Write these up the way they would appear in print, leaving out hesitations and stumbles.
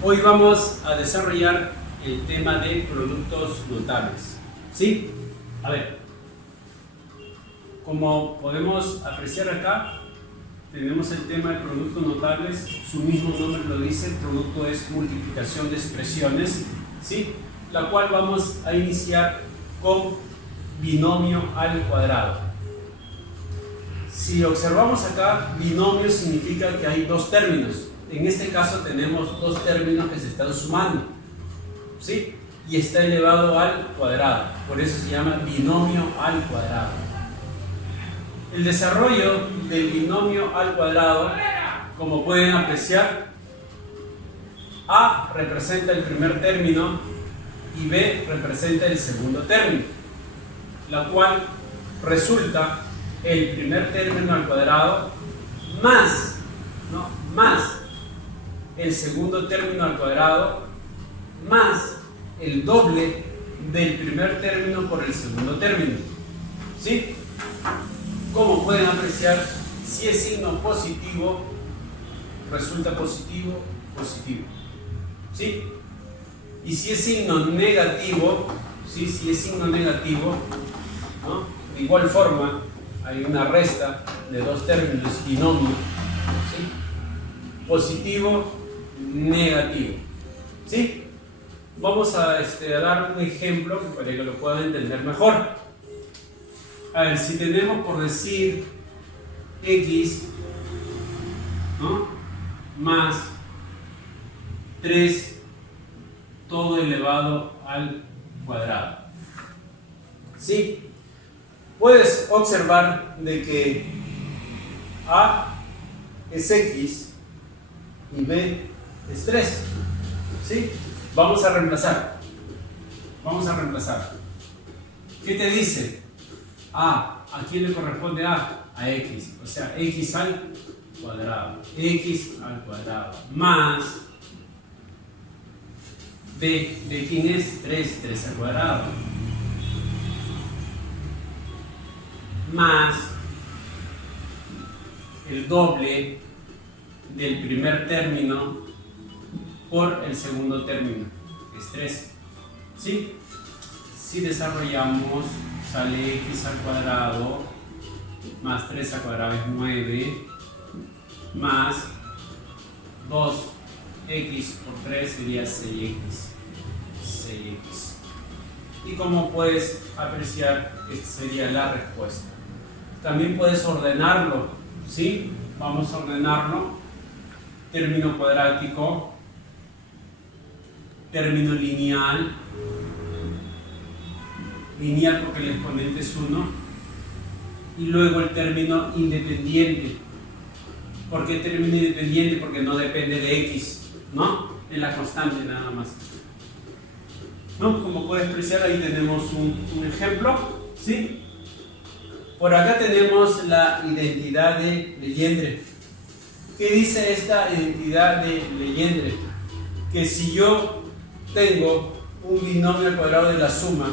Hoy vamos a desarrollar el tema de productos notables. ¿Sí? A ver, como podemos apreciar acá, tenemos el tema de productos notables. Su mismo nombre lo dice, el producto es multiplicación de expresiones, ¿sí? La cual vamos a iniciar con binomio al cuadrado. Si observamos acá, binomio significa que hay dos términos. En este caso tenemos dos términos que se están sumando, ¿sí? Y está elevado al cuadrado. Por eso se llama binomio al cuadrado. El desarrollo del binomio al cuadrado, como pueden apreciar, A representa el primer término y B representa el segundo término, la cual resulta el primer término al cuadrado más el segundo término al cuadrado más el doble del primer término por el segundo término, ¿sí? Como pueden apreciar, si es signo positivo, resulta positivo, positivo, ¿sí? Y si es signo negativo, ¿sí? Si es signo negativo, ¿no? De igual forma, hay una resta de dos términos, binomio, ¿sí? Positivo, negativo, ¿sí? Vamos a dar un ejemplo para que lo puedan entender mejor. A ver, si tenemos por decir x, ¿no?, más 3 todo elevado al cuadrado, ¿sí? Puedes observar de que A es x y B es 3, ¿sí? Vamos a reemplazar. ¿Qué te dice? ¿A quién le corresponde A? A x, o sea, x al cuadrado, más B, ¿de quién es? 3 al cuadrado, más el doble del primer término por el segundo término, que es 3, ¿sí? Si desarrollamos, sale x al cuadrado más 3 al cuadrado es 9, más 2x por 3 sería 6x. Y como puedes apreciar, esta sería la respuesta. También puedes ordenarlo, ¿sí? Vamos a ordenarlo: término cuadrático, término lineal porque el exponente es 1, y luego el término independiente. ¿Por qué término independiente? Porque no depende de x, ¿no? Es la constante nada más, ¿no? Como puedes apreciar, ahí tenemos un ejemplo, ¿sí? Por acá tenemos la identidad de Legendre. ¿Qué dice esta identidad de Legendre? Que si yo tengo un binomio al cuadrado de la suma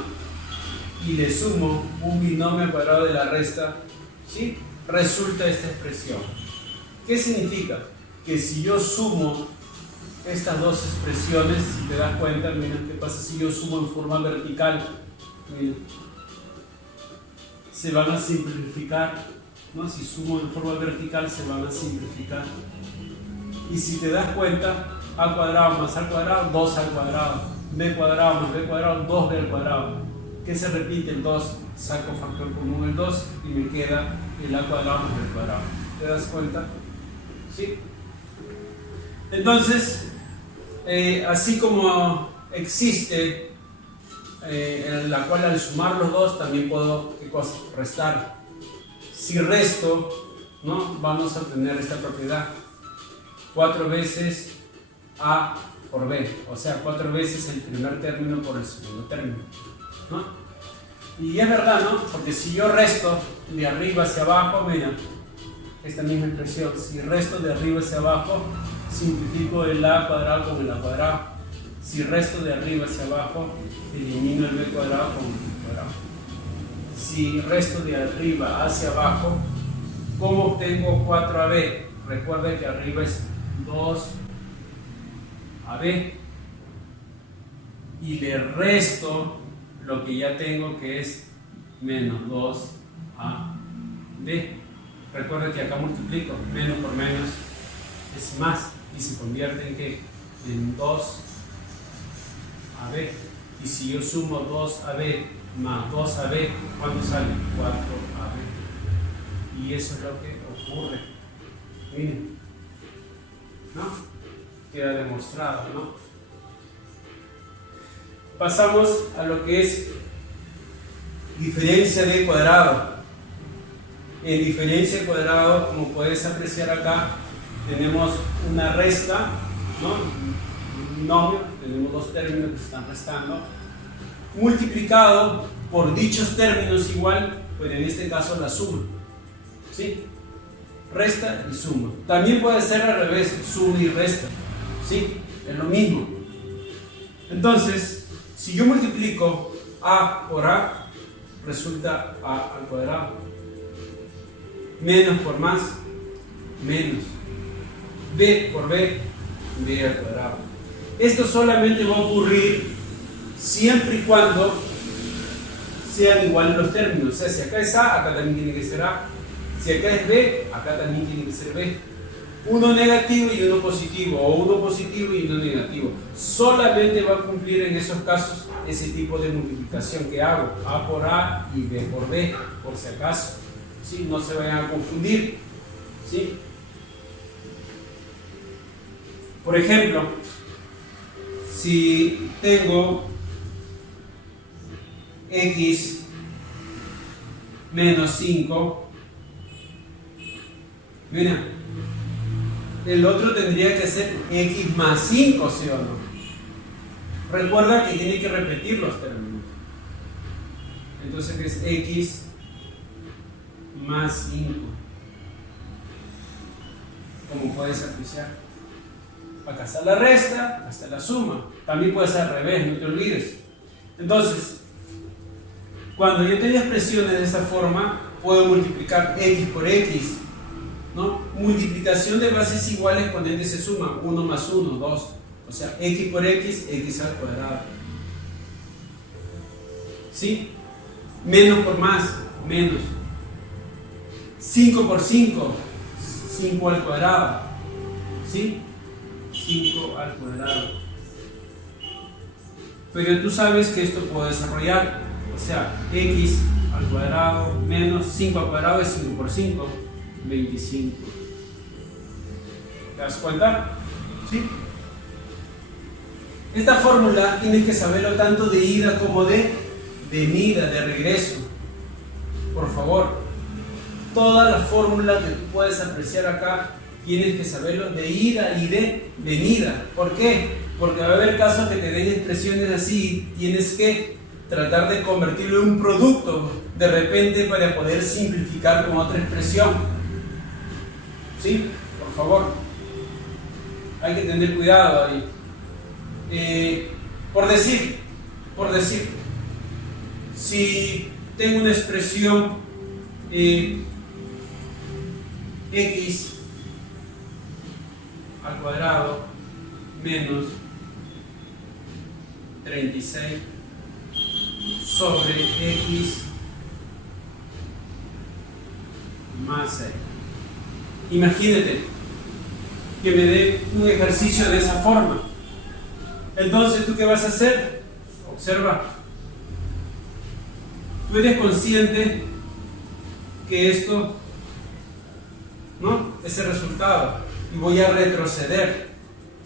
y le sumo un binomio al cuadrado de la resta, ¿sí?, resulta esta expresión. ¿Qué significa? Que si yo sumo estas dos expresiones, si te das cuenta, mira qué pasa si yo sumo en forma vertical, mira, se van a simplificar, ¿no? Si sumo en forma vertical se van a simplificar. Y si te das cuenta, a cuadrado más a cuadrado, 2 al cuadrado, b cuadrado más b cuadrado, 2b al cuadrado. ¿Qué se repite? El 2, saco factor común el 2 y me queda el a cuadrado más b cuadrado. ¿Te das cuenta? ¿Sí? Entonces, así como existe en la cual al sumar los dos también puedo, ¿qué cosa?, restar. Si resto, ¿no?, vamos a obtener esta propiedad: 4 veces a por b, o sea, 4 veces el primer término por el segundo término, ¿no? Y es verdad, ¿no? Porque si yo resto de arriba hacia abajo, mira, esta misma expresión, si resto de arriba hacia abajo, simplifico el a cuadrado con el a cuadrado. Si resto de arriba hacia abajo, elimino el b cuadrado con el b cuadrado. Si resto de arriba hacia abajo, ¿cómo obtengo 4ab? Recuerda que arriba es 2 a b. Y le resto lo que ya tengo, que es menos 2ab. Recuerda que acá multiplico, menos por menos es más, y se convierte en ¿qué? En 2ab. Y si yo sumo 2ab más 2ab, ¿cuánto sale? 4ab. Y eso es lo que ocurre. Miren, ¿no? Queda demostrado, ¿no? Pasamos a lo que es diferencia de cuadrado. En diferencia de cuadrado, como puedes apreciar acá, tenemos una resta, ¿no? Un binomio, tenemos dos términos que se están restando, multiplicado por dichos términos igual, pues en este caso la suma, ¿sí? Resta y suma. También puede ser al revés, suma y resta, ¿sí? Es lo mismo. Entonces, si yo multiplico a por a, resulta a al cuadrado. Menos por más, menos. B por b, b al cuadrado. Esto solamente va a ocurrir siempre y cuando sean iguales los términos. O sea, si acá es a, acá también tiene que ser a. Si acá es b, acá también tiene que ser b. Uno negativo y uno positivo, o uno positivo y uno negativo. Solamente va a cumplir en esos casos ese tipo de multiplicación que hago, a por a y b por b, por si acaso, ¿sí? No se vayan a confundir, ¿sí? Por ejemplo, si tengo x menos 5, mira, el otro tendría que ser x más 5, ¿sí o no? Recuerda que tiene que repetir los términos. Entonces, ¿qué es x más 5? Como puedes apreciar. Acá está la resta, acá está la suma. También puede ser al revés, no te olvides. Entonces, cuando yo tenga expresiones de esa forma, puedo multiplicar x por x, ¿no? Multiplicación de bases iguales cuando se suma 1 más 1, 2. O sea, x por x, x al cuadrado. ¿Sí? Menos por más, menos. 5 por 5, 5 al cuadrado. ¿Sí? 5 al cuadrado. Pero tú sabes que esto puedo desarrollar. O sea, x al cuadrado menos 5 al cuadrado es 5 por 5, 25. ¿Te das cuenta? ¿Sí? Esta fórmula tienes que saberlo tanto de ida como de venida, de regreso. Por favor, toda la fórmula que tú puedes apreciar acá tienes que saberlo de ida y de venida. ¿Por qué? Porque va a haber casos que te den expresiones así, tienes que tratar de convertirlo en un producto de repente para poder simplificar con otra expresión. ¿Sí? Por favor, hay que tener cuidado ahí. Por decir, si tengo una expresión x al cuadrado menos 36 sobre x más 6. Imagínate que me dé un ejercicio de esa forma. Entonces, ¿tú qué vas a hacer? Observa. Tú eres consciente que esto, ¿no? Es el resultado. Y voy a retroceder.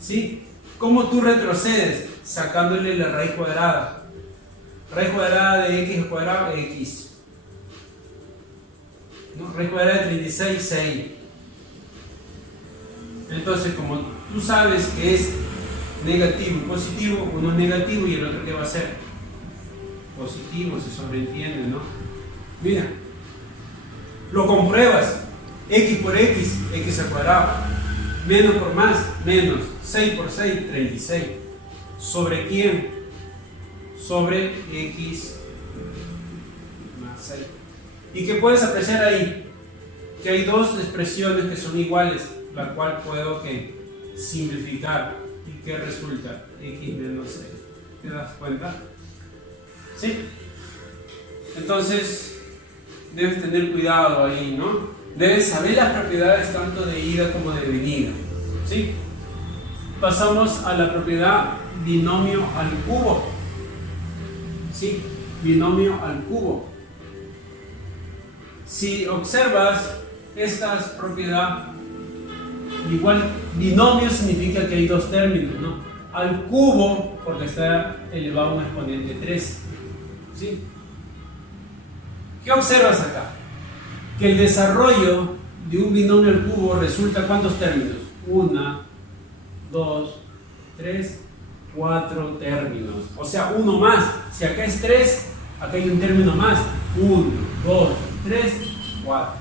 ¿Sí? ¿Cómo tú retrocedes? Sacándole la raíz cuadrada. Raíz cuadrada de x al cuadrado, x. ¿No? Raíz cuadrada de 36, 6. Entonces, como tú sabes que es negativo y positivo, uno es negativo y el otro ¿qué va a ser? Positivo, se sobreentiende, ¿no? Mira, lo compruebas. X por x, x al cuadrado. Menos por más, menos. 6 por 6, 36. ¿Sobre quién? Sobre x más 6. ¿Y qué puedes apreciar ahí? Que hay dos expresiones que son iguales, la cual puedo simplificar. ¿Y qué resulta? X menos 6. ¿Te das cuenta? ¿Sí? Entonces, debes tener cuidado ahí, ¿no? Debes saber las propiedades tanto de ida como de venida. ¿Sí? Pasamos a la propiedad binomio al cubo. ¿Sí? Binomio al cubo. Si observas esta propiedad, igual binomio significa que hay dos términos, ¿no? Al cubo, porque está elevado a un exponente 3. ¿Sí? ¿Qué observas acá? Que el desarrollo de un binomio al cubo resulta ¿cuántos términos? 1, 2, 3, 4 términos. O sea, uno más. Si acá es 3, acá hay un término más. 1, 2, 3, 4.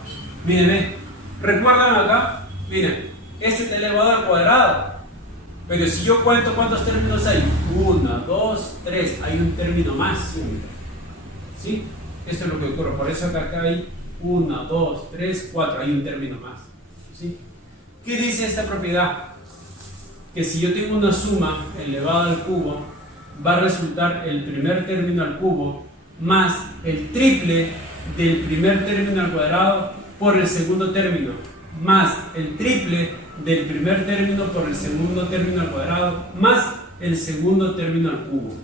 Miren, ¿recuerdan acá? Miren, este está elevado al cuadrado. Pero si yo cuento cuántos términos hay, 1, 2, 3, hay un término más. ¿Sí? Esto es lo que ocurre. Por eso acá hay 1, 2, 3, 4, hay un término más. ¿Sí? ¿Qué dice esta propiedad? Que si yo tengo una suma elevada al cubo, va a resultar el primer término al cubo más el triple del primer término al cuadrado por el segundo término, más el triple del primer término por el segundo término al cuadrado, más el segundo término al cubo.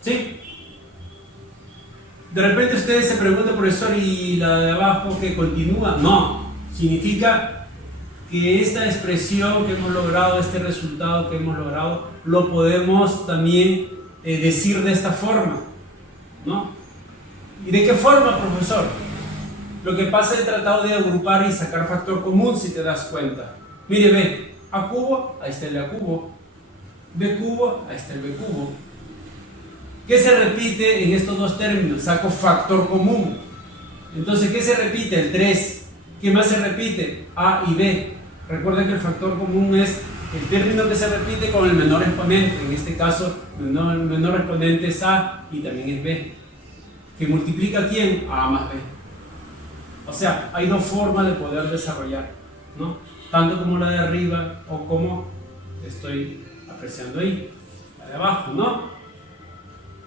¿Sí? De repente ustedes se preguntan, profesor, ¿y la de abajo que continúa? No, significa que esta expresión que hemos logrado, este resultado que hemos logrado, lo podemos también decir de esta forma, ¿no? ¿Y de qué forma, profesor? Lo que pasa es tratado de agrupar y sacar factor común, si te das cuenta. Mire, ve, A cubo, ahí está el A cubo. B cubo, ahí está el B cubo. ¿Qué se repite en estos dos términos? Saco factor común. Entonces, ¿qué se repite? El 3. ¿Qué más se repite? A y B. Recuerden que el factor común es el término que se repite con el menor exponente. En este caso, el menor exponente es A y también es B. ¿Que multiplica quién? A más B. O sea, hay dos formas de poder desarrollar, ¿no? Tanto como la de arriba o como estoy apreciando ahí, la de abajo, ¿no?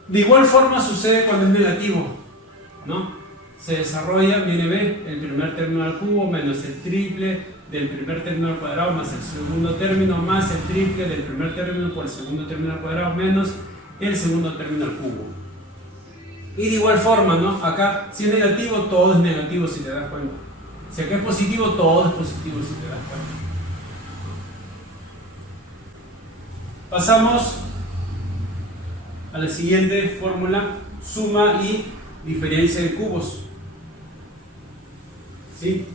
De igual forma sucede cuando es negativo, ¿no? Se desarrolla, viene B, el primer término al cubo menos el triple del primer término al cuadrado más el segundo término más el triple del primer término por el segundo término al cuadrado menos el segundo término al cubo. Y de igual forma, ¿no? Acá, si es negativo, todo es negativo, si te das cuenta. Si acá es positivo, todo es positivo, si te das cuenta. Pasamos a la siguiente fórmula: suma y diferencia de cubos. ¿Sí?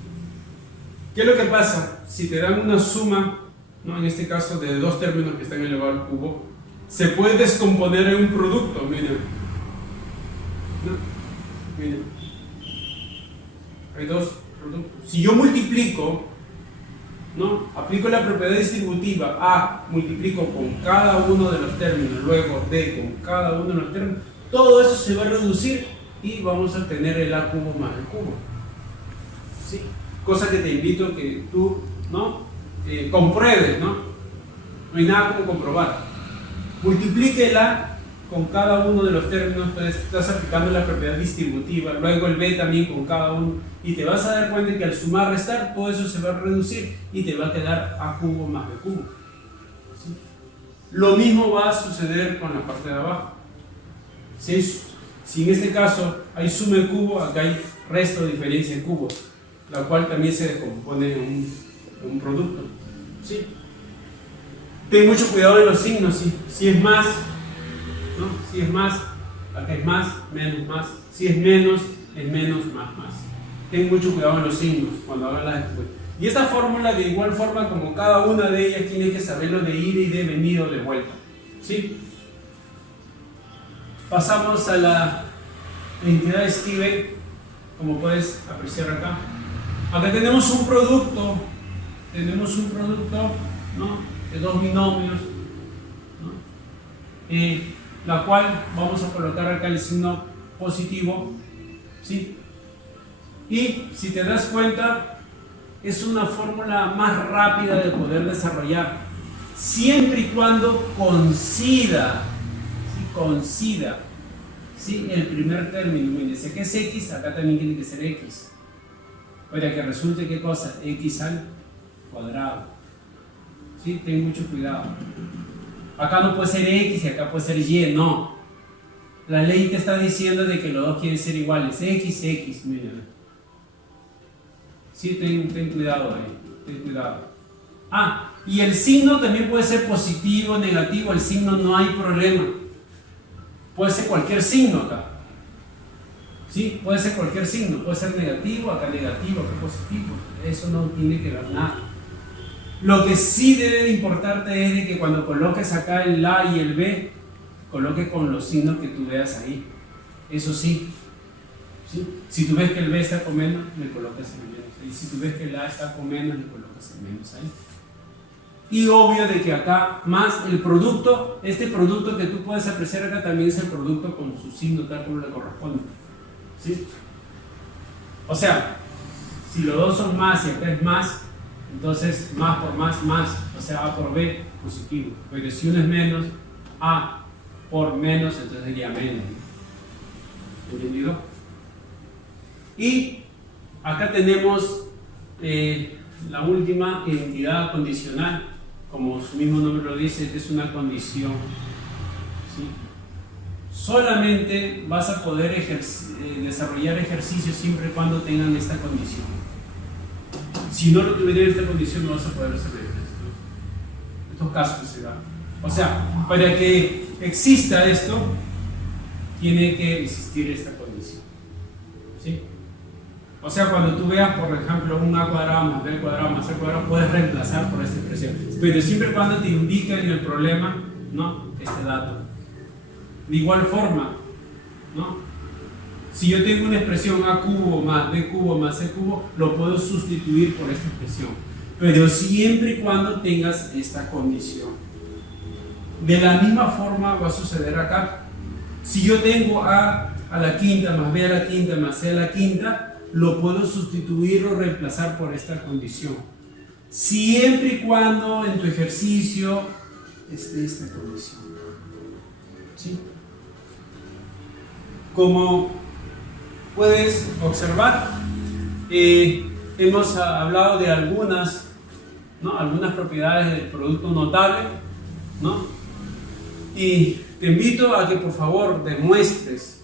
¿Qué es lo que pasa? Si te dan una suma, ¿no? En este caso de dos términos que están elevados al cubo, se puede descomponer en un producto. Miren. ¿No? Miren. Hay dos productos. Si yo multiplico, ¿no? Aplico la propiedad distributiva. A multiplico con cada uno de los términos, luego B con cada uno de los términos, todo eso se va a reducir y vamos a tener el A cubo más el cubo. ¿Sí? Cosa que te invito a que tú, ¿no? Compruebes, ¿no? No hay nada como comprobar. Multiplíquela con cada uno de los términos, entonces estás aplicando la propiedad distributiva, luego el B también con cada uno, y te vas a dar cuenta que al sumar, restar, todo eso se va a reducir y te va a quedar A cubo más B cubo. ¿Sí? Lo mismo va a suceder con la parte de abajo. Si en este caso hay suma de cubo, acá hay resto de diferencia de cubos, la cual también se descompone en un producto. ¿Sí? Ten mucho cuidado en los signos, ¿sí? Si es más, ¿no? Si es más, acá es más, más. Si es menos, más. Ten mucho cuidado en los signos cuando hagan las expresiones. Y esta fórmula, de igual forma como cada una de ellas, tiene que saberlo de ida y de venida o de vuelta. ¿Sí? Pasamos a la identidad de Steven, como puedes apreciar acá. Acá tenemos un producto, ¿no? De dos binomios, ¿no? La cual vamos a colocar acá el signo positivo, ¿sí? Y si te das cuenta, es una fórmula más rápida de poder desarrollar. siempre y cuando coincida, ¿sí? El primer término. Mire, si acá es x, acá también tiene que ser x. Para que resulte, ¿qué cosa? X al cuadrado. ¿Sí? Ten mucho cuidado. Acá no puede ser x y acá puede ser y, no. La ley te está diciendo de que los dos quieren ser iguales. X, miren. Sí, ten cuidado ahí. Ten cuidado. Ah, y el signo también puede ser positivo, negativo. El signo no hay problema. Puede ser cualquier signo acá. ¿Sí? Puede ser cualquier signo. Puede ser negativo, acá positivo. Eso no tiene que ver nada. Lo que sí debe de importarte es de que cuando coloques acá el A y el B, coloque con los signos que tú veas ahí. Eso sí. ¿Sí? Si tú ves que el B está con menos, le colocas el menos. Y si tú ves que el A está con menos, le colocas el menos ahí. Y obvio de que acá más el producto, este producto que tú puedes apreciar acá también es el producto con su signo tal como le corresponde. ¿Sí? O sea, si los dos son más y acá es más, entonces más por más, o sea, A por B, positivo. Pero si uno es menos, A por menos, entonces sería menos. ¿Entendido? Y acá tenemos la última identidad condicional, como su mismo nombre lo dice, es una condición. ¿Sí? Solamente vas a poder desarrollar ejercicios siempre y cuando tengan esta condición. Si no lo tuvieran esta condición, no vas a poder hacer estos casos que se dan. O sea, para que exista esto, tiene que existir esta condición. ¿Sí? O sea, cuando tú veas, por ejemplo, un A cuadrado más B cuadrado más C cuadrado, puedes reemplazar por esta expresión. Pero siempre y cuando te indique en el problema, ¿no?, este dato. De igual forma, ¿no?, si yo tengo una expresión A cubo más B cubo más C cubo, lo puedo sustituir por esta expresión. Pero siempre y cuando tengas esta condición. De la misma forma va a suceder acá. Si yo tengo A a la quinta más B a la quinta más C a la quinta, lo puedo sustituir o reemplazar por esta condición. Siempre y cuando en tu ejercicio esté esta condición. ¿Sí? Como puedes observar, hemos hablado de algunas propiedades del producto notable, ¿no? Y te invito a que por favor demuestres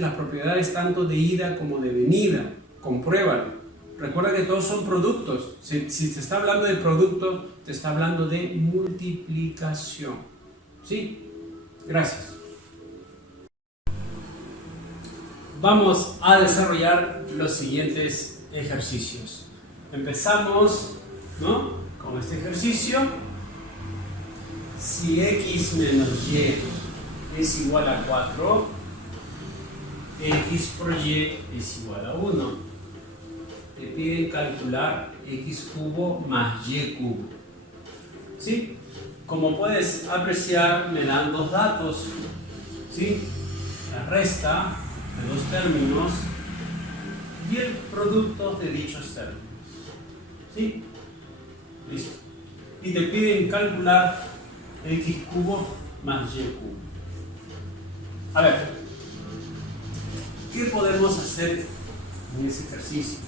las propiedades tanto de ida como de venida. Compruébalo. Recuerda que todos son productos. Si te está hablando de producto, te está hablando de multiplicación. ¿Sí? Gracias. Vamos a desarrollar los siguientes ejercicios. Empezamos, ¿no?, con este ejercicio. Si x menos y es igual a 4, x por y es igual a 1. Te piden calcular x cubo más y cubo. ¿Sí? Como puedes apreciar, me dan dos datos. ¿Sí? La resta de dos términos y el producto de dichos términos. ¿Sí? Listo. Y te piden calcular x cubo más y cubo. A ver, ¿qué podemos hacer en ese ejercicio?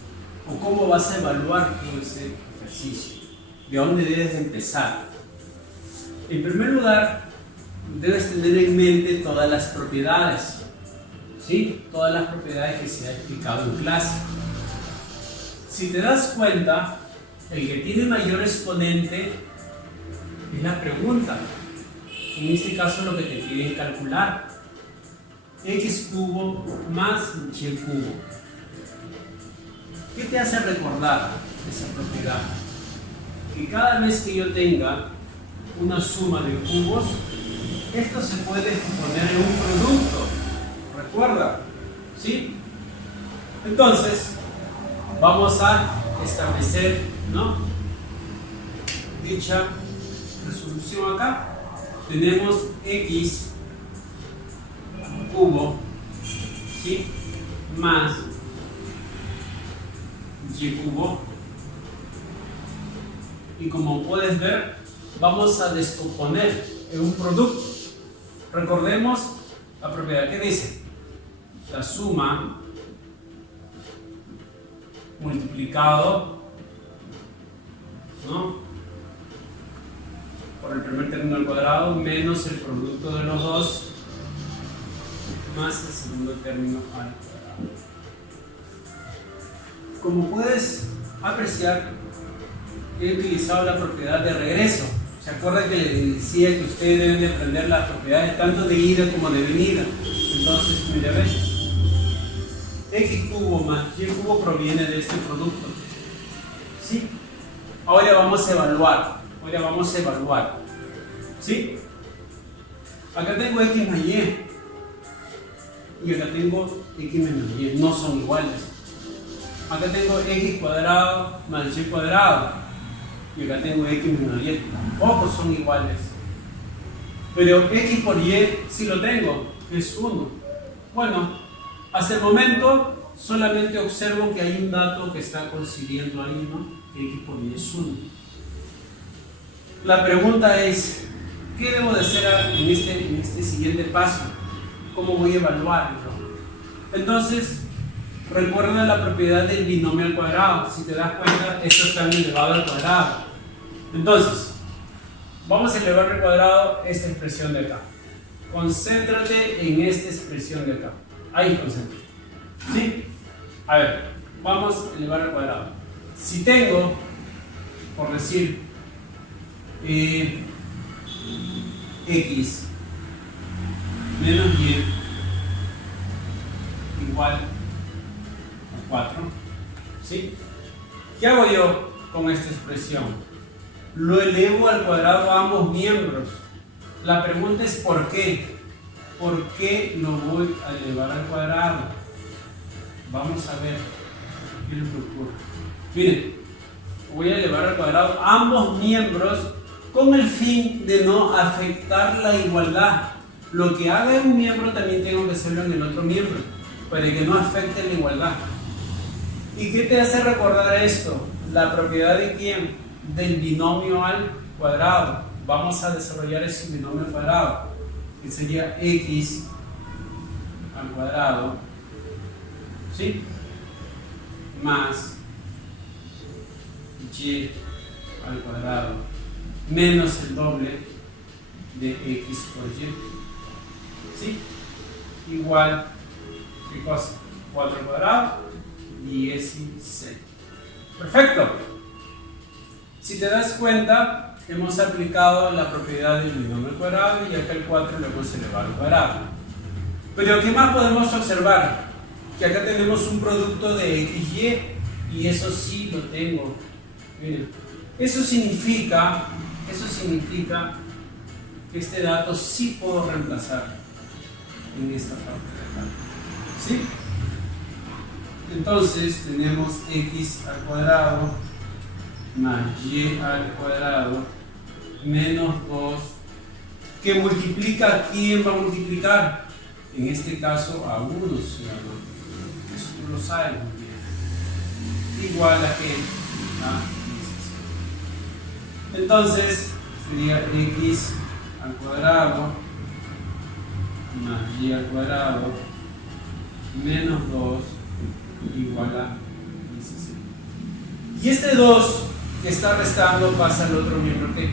¿O cómo vas a evaluar todo ese ejercicio? ¿De dónde debes de empezar? En primer lugar, debes tener en mente todas las propiedades. ¿Sí? Todas las propiedades que se ha explicado en clase. Si te das cuenta, el que tiene mayor exponente es la pregunta. En este caso lo que te piden calcular: x cubo más y cubo. ¿Qué te hace recordar esa propiedad? Que cada vez que yo tenga una suma de cubos, esto se puede componer en un producto. ¿Recuerda? ¿Sí? Entonces, vamos a establecer, ¿no?, dicha resolución acá. Tenemos x cubo, ¿sí?, más y cubo. Y como puedes ver, vamos a descomponer en un producto. Recordemos la propiedad que dice, la suma multiplicado, ¿no?, por el primer término al cuadrado menos el producto de los dos más el segundo término al cuadrado. Como puedes apreciar, he utilizado la propiedad de regreso. ¿Se acuerdan que les decía que ustedes deben de aprender las propiedades tanto de ida como de venida? Entonces, mira, ven, x cubo más y cubo proviene de este producto. ¿Sí? Ahora vamos a evaluar. ¿Sí? Acá tengo x más y. Y acá tengo x menos y. No son iguales. Acá tengo x cuadrado más y cuadrado. Y acá tengo x menos y. Tampoco son iguales. Pero x por y sí lo tengo, que es 1. Bueno, hasta el momento solamente observo que hay un dato que está coincidiendo ahí, ¿no? Que x por y es 1. La pregunta es, ¿qué debo de hacer en este siguiente paso? ¿Cómo voy a evaluarlo? Entonces, recuerda la propiedad del binomio al cuadrado. Si te das cuenta, esto está elevado al cuadrado. Entonces, vamos a elevar al cuadrado esta expresión de acá. Concéntrate en esta expresión de acá. Ahí concéntrate. ¿Sí? A ver, vamos a elevar al cuadrado. Si tengo, por decir, x menos y igual a 4, ¿sí? ¿Qué hago yo con esta expresión? Lo elevo al cuadrado a ambos miembros. La pregunta es ¿por qué? ¿Por qué lo voy a elevar al cuadrado? Vamos a ver qué es lo que ocurre. Miren, voy a elevar al cuadrado ambos miembros con el fin de no afectar la igualdad. Lo que haga en un miembro también tengo que hacerlo en el otro miembro, para que no afecte la igualdad. ¿Y qué te hace recordar esto? La propiedad de quién? Del binomio al cuadrado. Vamos a desarrollar ese binomio al cuadrado, que sería x al cuadrado, ¿sí?, más y al cuadrado menos el doble de x por y, ¿sí?, igual, ¿qué cosa? 4 al cuadrado, 16. Perfecto. Si te das cuenta, hemos aplicado la propiedad del binomio al cuadrado y acá el 4 lo hemos elevado al cuadrado. Pero ¿qué más podemos observar? Que acá tenemos un producto de x, y eso sí lo tengo. Miren, eso significa que este dato sí puedo reemplazar en esta parte de acá, ¿sí? Entonces tenemos x al cuadrado más y al cuadrado menos 2, que multiplica a quién va a multiplicar, en este caso a 1, ¿sí? Eso tú lo sabes muy bien, igual a que a 16. Entonces sería x al cuadrado más y al cuadrado menos 2 igual a 16. Y este 2 que está restando pasa al otro miembro que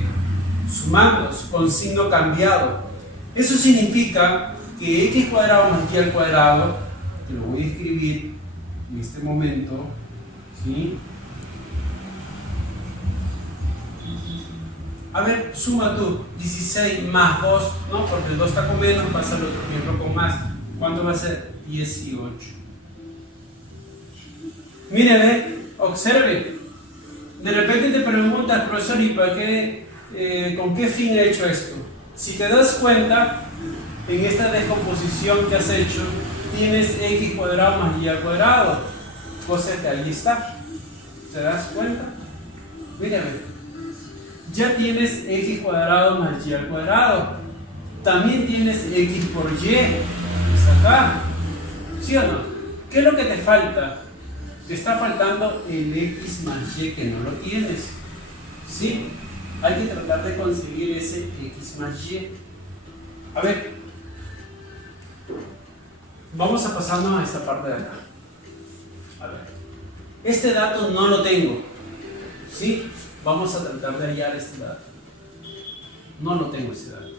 sumando con signo cambiado. Eso significa que x cuadrado más y al cuadrado, te lo voy a escribir en este momento, ¿sí? A ver, suma tú, 16 más 2, ¿no? Porque el 2 está con menos, pasa al otro miembro con más. ¿Cuánto va a ser? 18. Mire, ve, observe. De repente te preguntas, profesor, ¿y para qué, con qué fin he hecho esto? Si te das cuenta, en esta descomposición que has hecho, tienes x cuadrado más y al cuadrado, cosa que ahí está. ¿Te das cuenta? Mírame. Ya tienes x cuadrado más y al cuadrado. También tienes x por y. Está acá. ¿Sí o no? ¿Qué es lo que te falta? Te está faltando el x más y que no lo tienes. ¿Sí? hay que tratar de conseguir ese x más y. A ver, vamos a pasarnos a esta parte de acá. A ver, este dato no lo tengo, ¿sí? Vamos a tratar de hallar este dato. No lo tengo ese dato,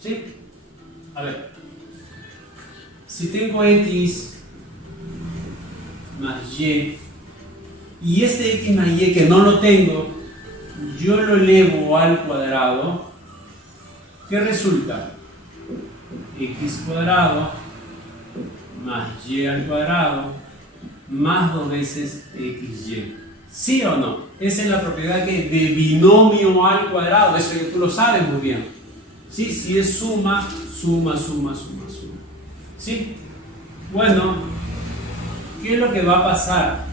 ¿sí? A ver, si tengo x más y este x más y que no lo tengo, yo lo elevo al cuadrado, ¿qué resulta? X cuadrado más y al cuadrado más 2 veces xy. ¿Sí o no? Esa es la propiedad que de binomio al cuadrado, eso que tú lo sabes muy bien. ¿Sí? Si es suma, suma, suma, suma, suma. ¿Sí? Bueno, ¿qué es lo que va a pasar?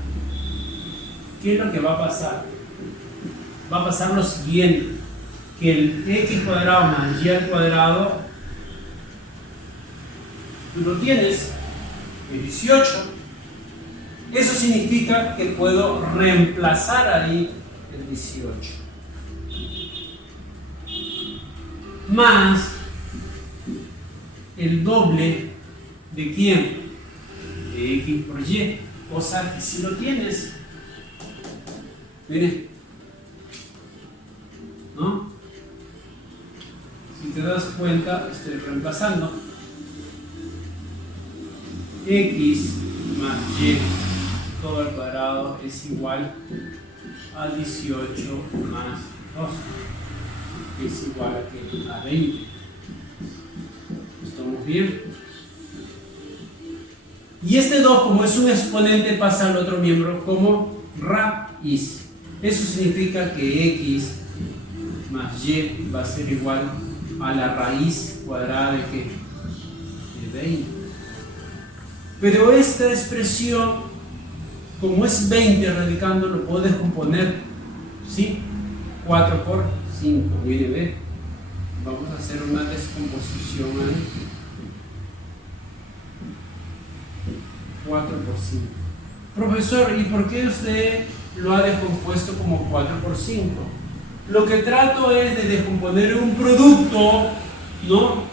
¿Qué es lo que va a pasar? Va a pasar lo siguiente, que el x cuadrado más y al cuadrado, tú lo tienes, es 18. Eso significa que puedo reemplazar ahí el 18. Más el doble de quién? De x por y. Cosa que si lo tienes, miren, ¿no? Si te das cuenta, estoy reemplazando x más y todo al cuadrado es igual a 18 más 2, que es igual a 20. ¿Estamos bien? Y este 2, como es un exponente, pasa al otro miembro como raíz. Eso significa que x más y va a ser igual a la raíz cuadrada de ¿qué? De 20. Pero esta expresión, como es 20 radicando, lo puedo descomponer, ¿sí? 4 por 5. Mire, ve. Vamos a hacer una descomposición ahí. 4 por 5. Profesor, ¿y por qué usted lo ha descompuesto como 4 por 5? Lo que trato es de descomponer un producto, ¿no?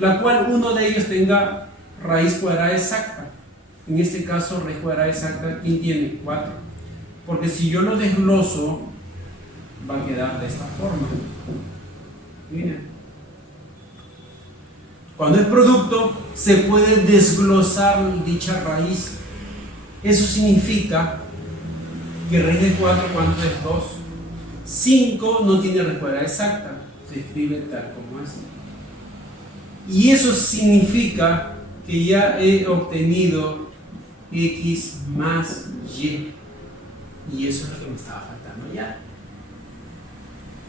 La cual uno de ellos tenga raíz cuadrada exacta. En este caso, raíz cuadrada exacta, ¿quién tiene? 4. Porque si yo lo desgloso, va a quedar de esta forma. Miren. Cuando es producto, se puede desglosar dicha raíz. Eso significa que raíz de 4, ¿cuánto es? 2. 5 no tiene raíz cuadrada exacta. Se escribe tal como es. Y eso significa que ya he obtenido x más y. Y eso es lo que me estaba faltando ya.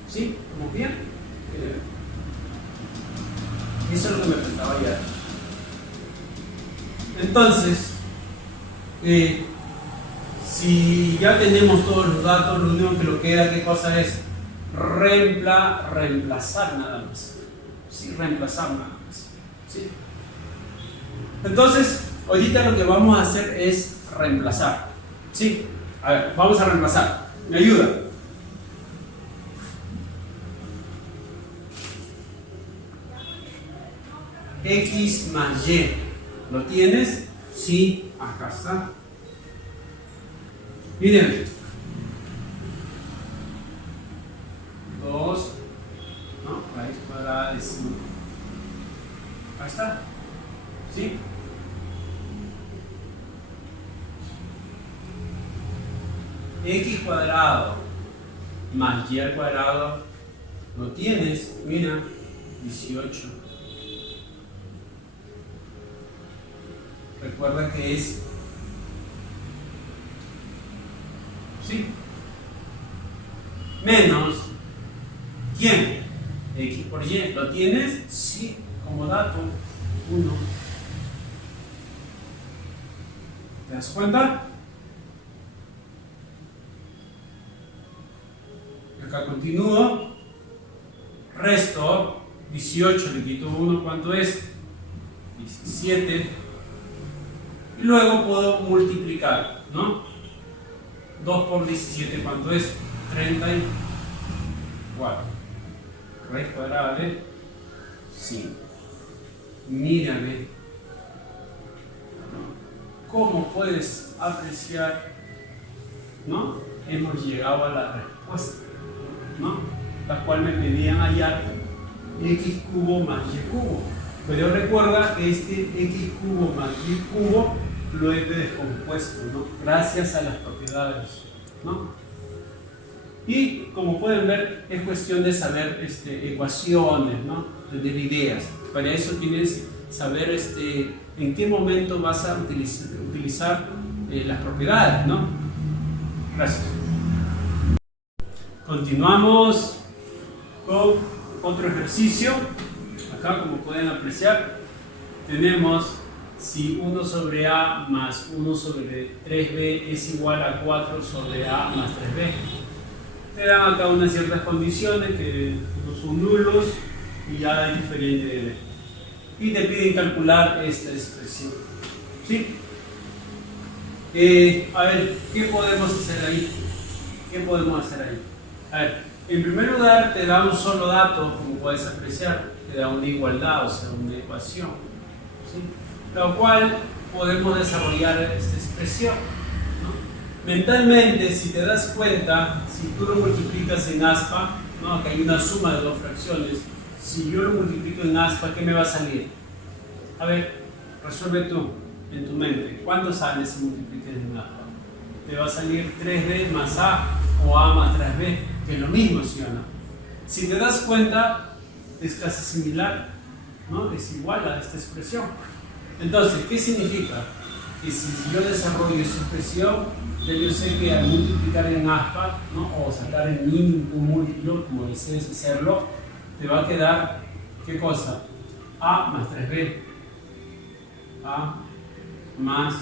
¿Sí? ¿Estamos bien? Eso es lo que me faltaba ya. Entonces, si ya tenemos todos los datos, lo único que lo queda, ¿qué cosa es? Reemplazar nada más. Sí, reemplazar nada más. ¿Sí? Entonces, ahorita lo que vamos a hacer es reemplazar. ¿Sí? A ver, vamos a reemplazar. ¿Me ayuda? X más y. ¿Lo tienes? Sí, acá está. Miren. 2, no, raíz cuadrada de 5. Ahí está. ¿Sí? X cuadrado más y al cuadrado, ¿lo tienes? Mira, 18. Recuerda que es, ¿sí? Menos, ¿quién? X por y. ¿Lo tienes? Sí, como dato, 1. ¿Te das cuenta? Acá continúo. Resto, 18 le quito 1, ¿cuánto es? 17. Y luego puedo multiplicar, ¿no? 2 por 17, ¿cuánto es? 30. 4. Raíz cuadrada de 5. Mírame. ¿Cómo puedes apreciar? ¿No? Hemos llegado a la respuesta, ¿no? La cual me pedían hallar x cubo más y cubo. Pero recuerda que este x cubo más y cubo lo he descompuesto, ¿no? Gracias a las propiedades, ¿no? Y como pueden ver, es cuestión de saber ecuaciones, ¿no? Tener ideas. Para eso tienes que saber en qué momento vas a utilizar las propiedades, ¿no? Gracias. Continuamos con otro ejercicio. Acá, como pueden apreciar, tenemos si 1 sobre a más 1 sobre 3b es igual a 4 sobre a más 3b. Te dan acá unas ciertas condiciones que no son nulos y ya es diferente de b. Y te piden calcular esta expresión. ¿Sí? A ver, ¿qué podemos hacer ahí? ¿Qué podemos hacer ahí? A ver, en primer lugar te da un solo dato, como puedes apreciar, te da una igualdad, o sea, una ecuación. ¿Sí? Lo cual podemos desarrollar esta expresión, ¿no? Mentalmente, si te das cuenta, si tú lo multiplicas en aspa, ¿no? Que hay una suma de dos fracciones, si yo lo multiplico en aspa, ¿qué me va a salir? A ver, resuelve tú en tu mente. ¿Cuánto sale si multiplicas en aspa? Te va a salir 3b más a o a más 3b, que es lo mismo, ¿sí o no? Si te das cuenta, es casi similar, ¿no? Es igual a esta expresión. Entonces, ¿qué significa? Que si yo desarrollo esa expresión, yo sé que al multiplicar en aspa, ¿no? O sacar el mínimo múltiplo, como desees hacerlo, te va a quedar, ¿qué cosa? A más 3b. A más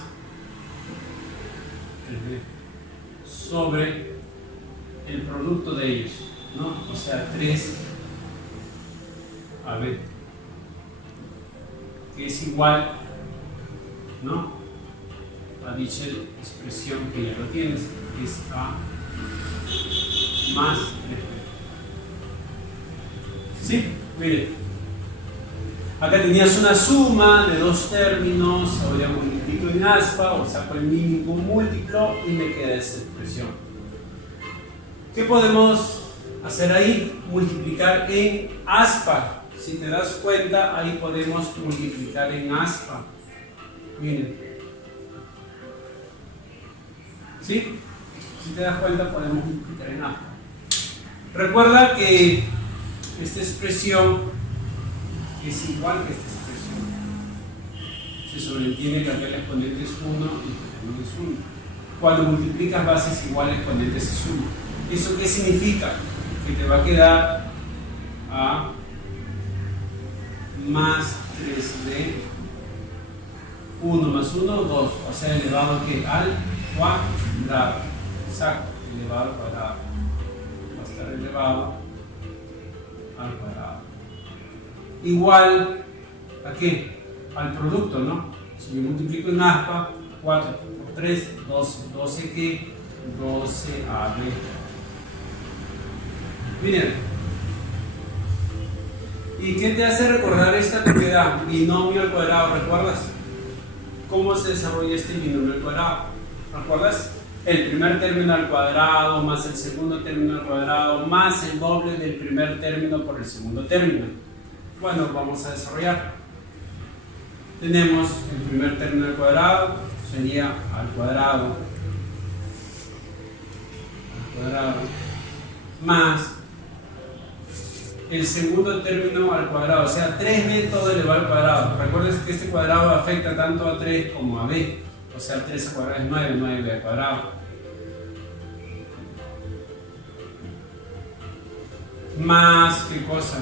3b sobre el producto de ellos, ¿no? O sea, 3ab, que es igual, ¿no? A dicha expresión que ya lo tienes, que es a más 3b. ¿Sí? Miren, acá tenías una suma de dos términos, ahora multiplico en aspa o saco el mínimo múltiplo y me queda esa expresión. ¿Qué podemos hacer ahí? Multiplicar en aspa. Si te das cuenta, ahí podemos multiplicar en aspa. Miren. ¿Sí? Si te das cuenta, podemos multiplicar en aspa. Recuerda que esta expresión es igual que esta expresión. Se sobreentiende que aquel exponente es 1 y el es 1. Cuando multiplicas bases iguales, exponentes es 1. ¿Eso qué significa? Que te va a quedar a más 3b, 1 más 1, 2, o sea, elevado que al cuadrado. Exacto, elevado al cuadrado. Va a estar elevado al cuadrado. Igual a qué? Al producto, ¿no? Si yo multiplico en aspa, 4 por 3, 12. 12 ¿qué? 12ab. Miren. ¿Y qué te hace recordar esta propiedad? Binomio al cuadrado, ¿recuerdas? ¿Cómo se desarrolla este binomio al cuadrado? ¿Recuerdas? El primer término al cuadrado más el segundo término al cuadrado más el doble del primer término por el segundo término. Bueno, vamos a desarrollar. Tenemos el primer término al cuadrado, sería al cuadrado más el segundo término al cuadrado, o sea, 3b todo elevado al cuadrado. Recuerden que este cuadrado afecta tanto a 3 como a b, o sea, 3 al cuadrado es 9, 9b al cuadrado. Más, ¿qué cosa?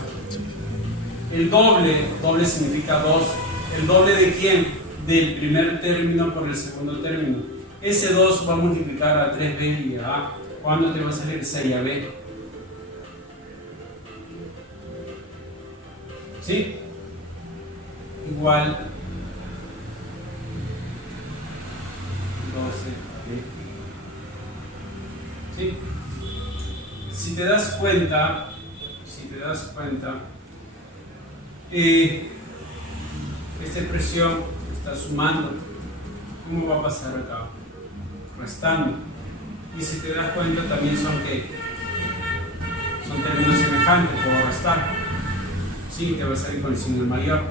El doble significa 2. ¿El doble de quién? Del primer término por el segundo término. Ese 2 va a multiplicar a 3b y a a. ¿Cuándo te va a salir 6ab? ¿Sí? Igual 12b. ¿Sí? Si te das cuenta, te das cuenta, esta expresión está sumando. ¿Cómo va a pasar acá? Restando. Y si te das cuenta también son términos semejantes, como restar. Sí, te va a salir con el signo mayor.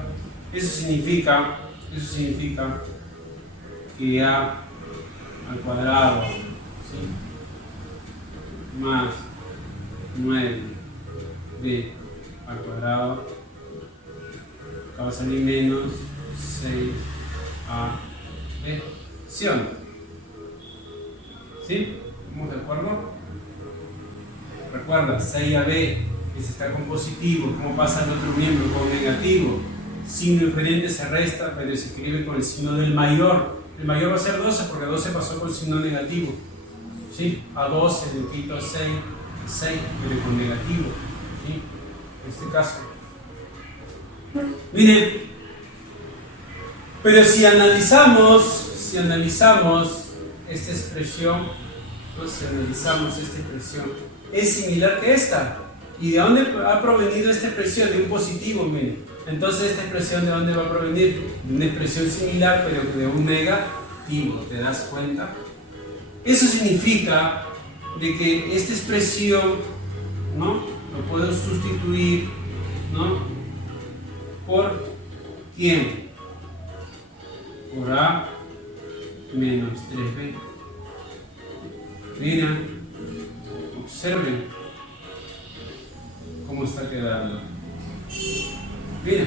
Eso significa que A al cuadrado, ¿sí?, más 9B al cuadrado, acá va a salir menos 6AB. ¿Sí o no? ¿Sí? ¿Estamos de acuerdo? Recuerda, 6AB está con positivo. ¿Cómo pasa el otro miembro? Con negativo. Signo diferente se resta, pero se escribe con el signo del mayor. El mayor va a ser 12 porque 12 pasó con el signo negativo. ¿Sí? A 12 le quito 6, pero con negativo. ¿Sí? En este caso. Miren, pero si analizamos esta expresión, es similar que esta. ¿Y de dónde ha provenido esta expresión? De un positivo, miren. Entonces, ¿esta expresión de dónde va a provenir? De una expresión similar, pero de un negativo. ¿Te das cuenta? Eso significa de que esta expresión, ¿no?, lo puedo sustituir, ¿no?, por ¿quién? Por A menos 3B. Mira, observen cómo está quedando. Mira.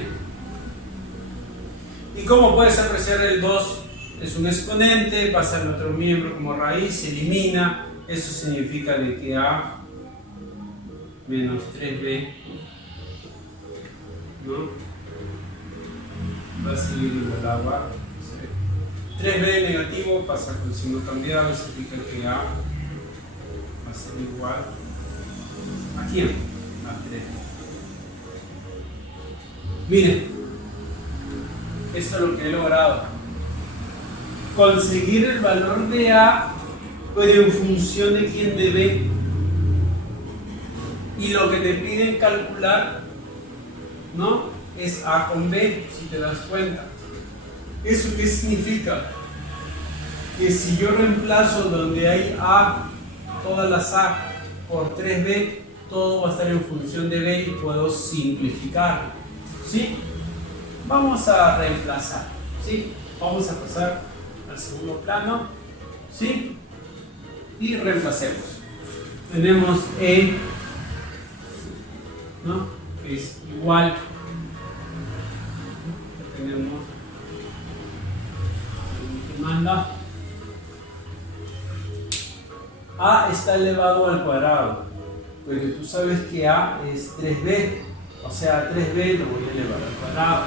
¿Y cómo puedes apreciar el 2? Es un exponente, pasa al otro miembro como raíz, se elimina. Eso significa de que A menos 3B, ¿no?, va a seguir igual a A. 3B negativo pasa con signo cambiado, significa que A va a ser igual ¿a quién? A 3. Miren, esto es lo que he logrado. Conseguir el valor de A, pero en función de quién de B. Y lo que te piden calcular, ¿no?, es A con B, si te das cuenta. ¿Eso qué significa? Que si yo reemplazo donde hay A, todas las A, por 3B, todo va a estar en función de B y puedo simplificar. ¿Sí? Vamos a reemplazar. ¿Sí? Vamos a pasar al segundo plano. ¿Sí? Y reemplacemos. Tenemos E, ¿no?, es igual. Tenemos que manda. A está elevado al cuadrado, pero tú sabes que A es 3B, o sea, 3B lo voy a elevar al cuadrado.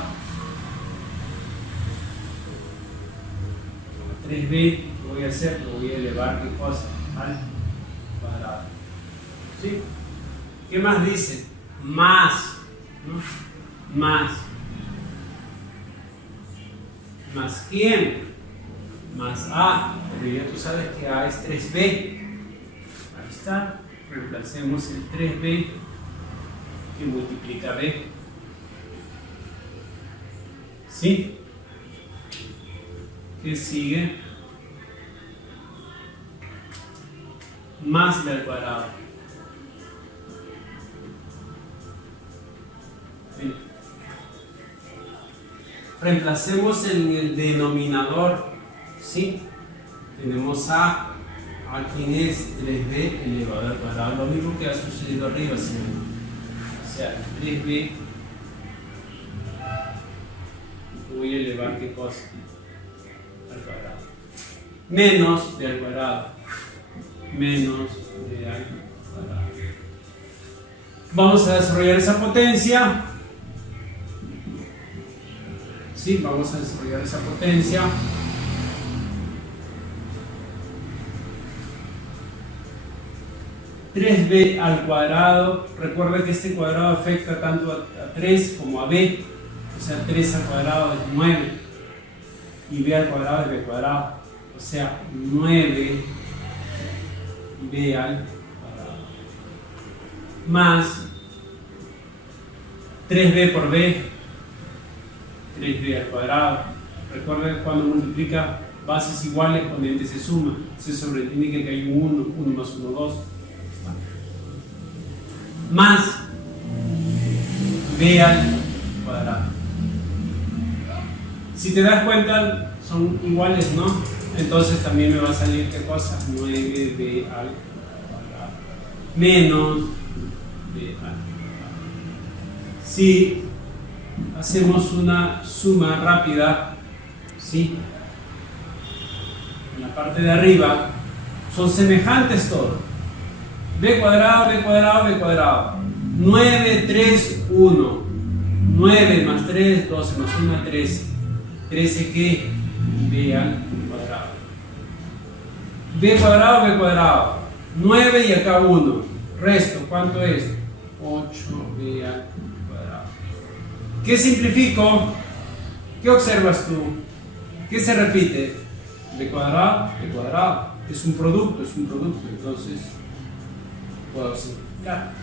3B, ¿qué voy a hacer? Lo voy a elevar, ¿qué cosa? Al cuadrado. ¿Sí? ¿Qué más dice? Más, ¿no?, más. ¿Más quién? Más A, pero ya tú sabes que A es 3B. Ahí está, reemplacemos el 3B que multiplica B. ¿Sí? ¿Qué sigue? Más B al cuadrado. ¿Sí? Reemplacemos en el denominador. ¿Sí? Tenemos A quien es 3B elevado al cuadrado. Lo mismo que ha sucedido arriba, ¿sí? O sea, 3B voy a elevar ¿qué cosa? Al cuadrado. Menos B al cuadrado. Menos B al cuadrado. Vamos a desarrollar esa potencia. Sí, vamos a desarrollar esa potencia. (3b al cuadrado). Recuerda que este cuadrado afecta tanto a 3 como a b. O sea, 3 al cuadrado es 9. Y b al cuadrado es b cuadrado. O sea, 9b al cuadrado. Más 3b por b, 3b al cuadrado. Recuerden que cuando multiplica bases iguales, exponentes se suma. Se sobreentiende que hay un 1, 1 más 1, 2. Más b al cuadrado. Si te das cuenta, son iguales, ¿no? Entonces también me va a salir, ¿qué cosa? 9b al cuadrado menos b al cuadrado. Si hacemos una suma rápida, ¿sí? En la parte de arriba son semejantes todos. B cuadrado, B cuadrado, B cuadrado. 9, 3, 1. 9 más 3, 12 más 1, 13. 13 ¿qué? B al cuadrado. B cuadrado, B cuadrado. 9 y acá 1. Resto, ¿cuánto es? 8B al cuadrado. ¿Qué simplifico? ¿Qué observas tú? ¿Qué se repite? B cuadrado, B cuadrado. Es un producto, entonces puedo simplificar.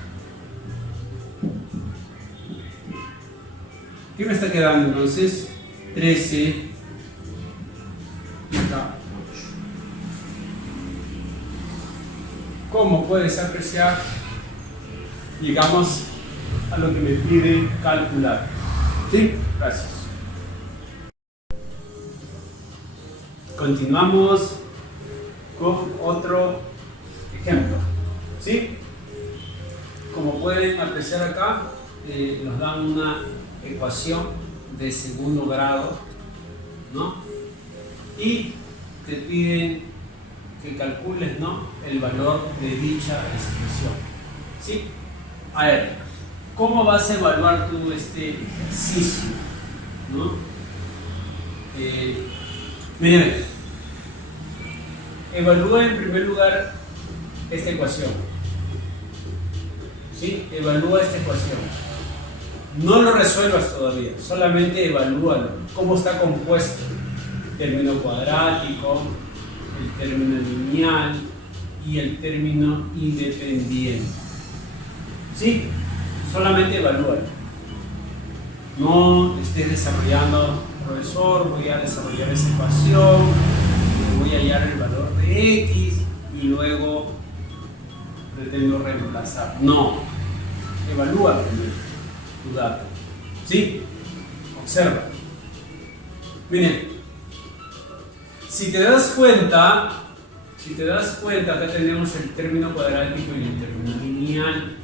¿Qué me está quedando entonces? 13 y acá 8. ¿Cómo puedes apreciar? Llegamos a lo que me pide calcular. ¿Sí? Gracias. Continuamos con otro ejemplo. ¿Sí? Como pueden apreciar acá, nos dan una ecuación de segundo grado, ¿no? Y te piden que calcules, ¿no?, el valor de dicha expresión. ¿Sí? A ver, ¿cómo vas a evaluar tú este ejercicio? ¿No? Miren, evalúa en primer lugar esta ecuación. ¿Sí? Evalúa esta ecuación. No lo resuelvas todavía, solamente evalúalo. ¿Cómo está compuesto? El término cuadrático, el término lineal y el término independiente. ¿Sí? Solamente evalúalo. No estés desarrollando, profesor, voy a desarrollar esa ecuación, voy a hallar el valor de x y luego pretendo reemplazar. No, evalúa primero tu dato. ¿Sí? Observa. Miren, si te das cuenta, acá tenemos el término cuadrático y el término lineal,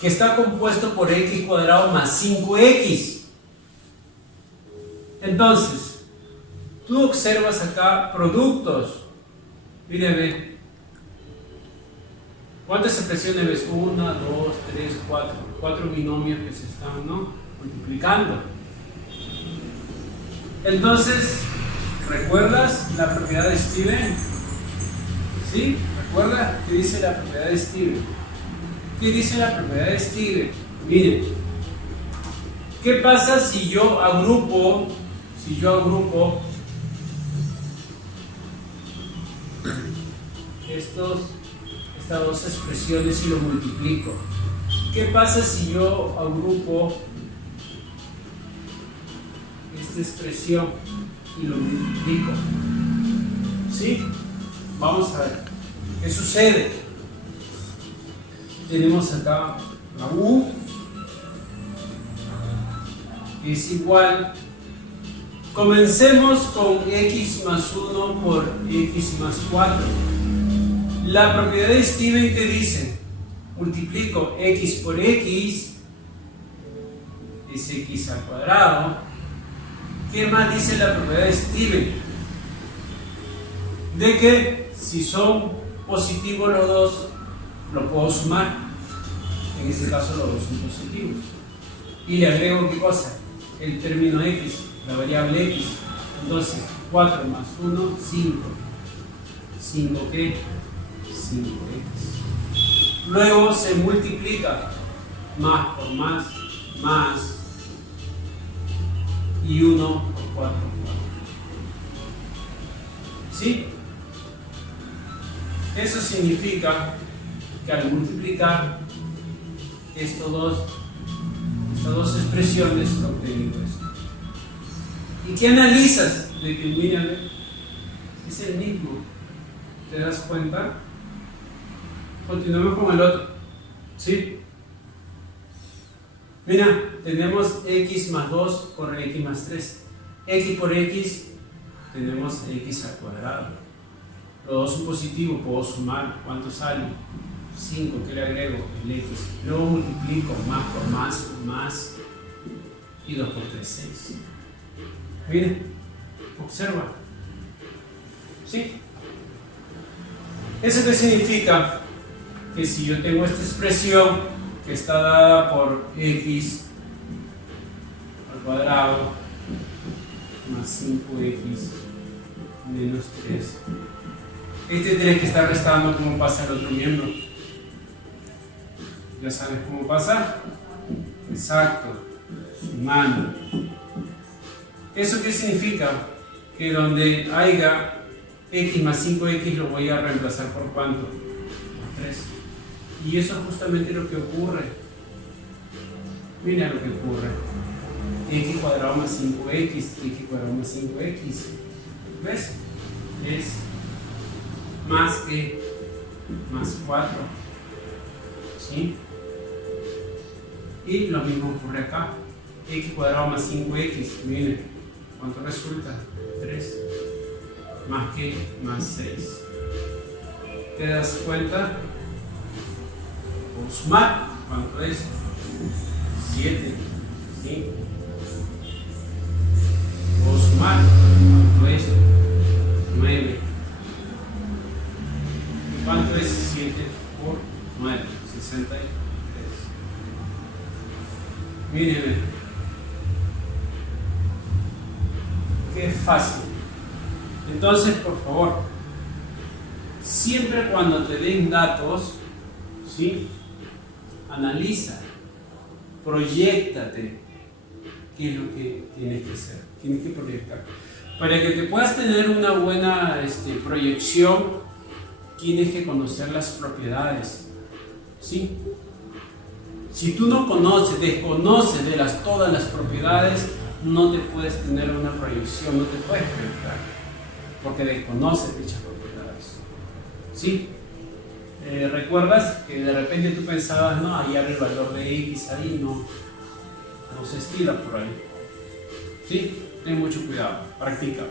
que está compuesto por x cuadrado más 5x. Entonces, tú observas acá productos. Míreme. ¿Cuántas expresiones ves? 1, 2, 3, 4. 4 binomios que se están, ¿no?, multiplicando. Entonces, ¿recuerdas la propiedad de Steven? ¿Sí? ¿Recuerda qué dice la propiedad de Steven? ¿Qué dice la propiedad de Steven? Miren, ¿qué pasa si yo agrupo estas dos expresiones y lo multiplico? ¿Qué pasa si yo agrupo esta expresión y lo multiplico? ¿Sí? Vamos a ver. ¿Qué sucede? Tenemos acá la u, que es igual. Comencemos con x más 1 por x más 4. La propiedad de Steven, ¿qué dice? Multiplico x por x, es x al cuadrado. ¿Qué más dice la propiedad de Steven? De que si son positivos los dos, lo puedo sumar. En este caso los dos son positivos. Y le agrego, ¿qué cosa? El término x, la variable x. Entonces, 4 más 1, 5. 5 ¿qué? 5x. Luego se multiplica más por más, y 1 por 4. ¿Sí? Eso significa que al multiplicar estos dos estas dos expresiones obtenido esto. ¿Y qué analizas de que el mean es el mismo? ¿Te das cuenta? Continuamos con el otro. ¿Sí? Mira, tenemos x más 2 por x más 3. X por x tenemos x al cuadrado. Los dos son positivos, puedo sumar. ¿Cuánto sale? 5, ¿qué le agrego? El x. Luego multiplico más por más. Y 2 por 3, 6. Miren, observa. ¿Sí? ¿Eso qué significa? Que si yo tengo esta expresión que está dada por x al cuadrado más 5x menos 3, este tiene que estar restando cómo pasa el otro miembro. ¿Ya sabes cómo pasa? Exacto, sumando. ¿Eso qué significa? Que donde haya x más 5x lo voy a reemplazar por ¿cuánto? Por 3. Y eso es justamente lo que ocurre. Mira lo que ocurre. X cuadrado más 5x, x cuadrado más 5x. ¿Ves? Es más que más 4. ¿Sí? Y lo mismo ocurre acá. X cuadrado más 5x. Miren, ¿cuánto resulta? 3. Más que más 6. ¿Te das cuenta? Por sumar, ¿cuánto es? 7, ¿sí? Por sumar, ¿cuánto es? 9. ¿Cuánto es 7 por 9? 63. Mírenme. Qué fácil. Entonces, por favor, siempre cuando te den datos, ¿sí? Analiza, proyéctate qué es lo que tienes que hacer. Tienes que proyectar. Para que te puedas tener una buena proyección, tienes que conocer las propiedades. ¿Sí? Si tú no conoces, desconoces de todas las propiedades, no te puedes tener una proyección, no te puedes proyectar, porque desconoces dichas propiedades. ¿Sí? ¿Recuerdas que de repente tú pensabas, no, hallar el valor de x ahí no se estira por ahí? ¿Sí? Ten mucho cuidado, practica.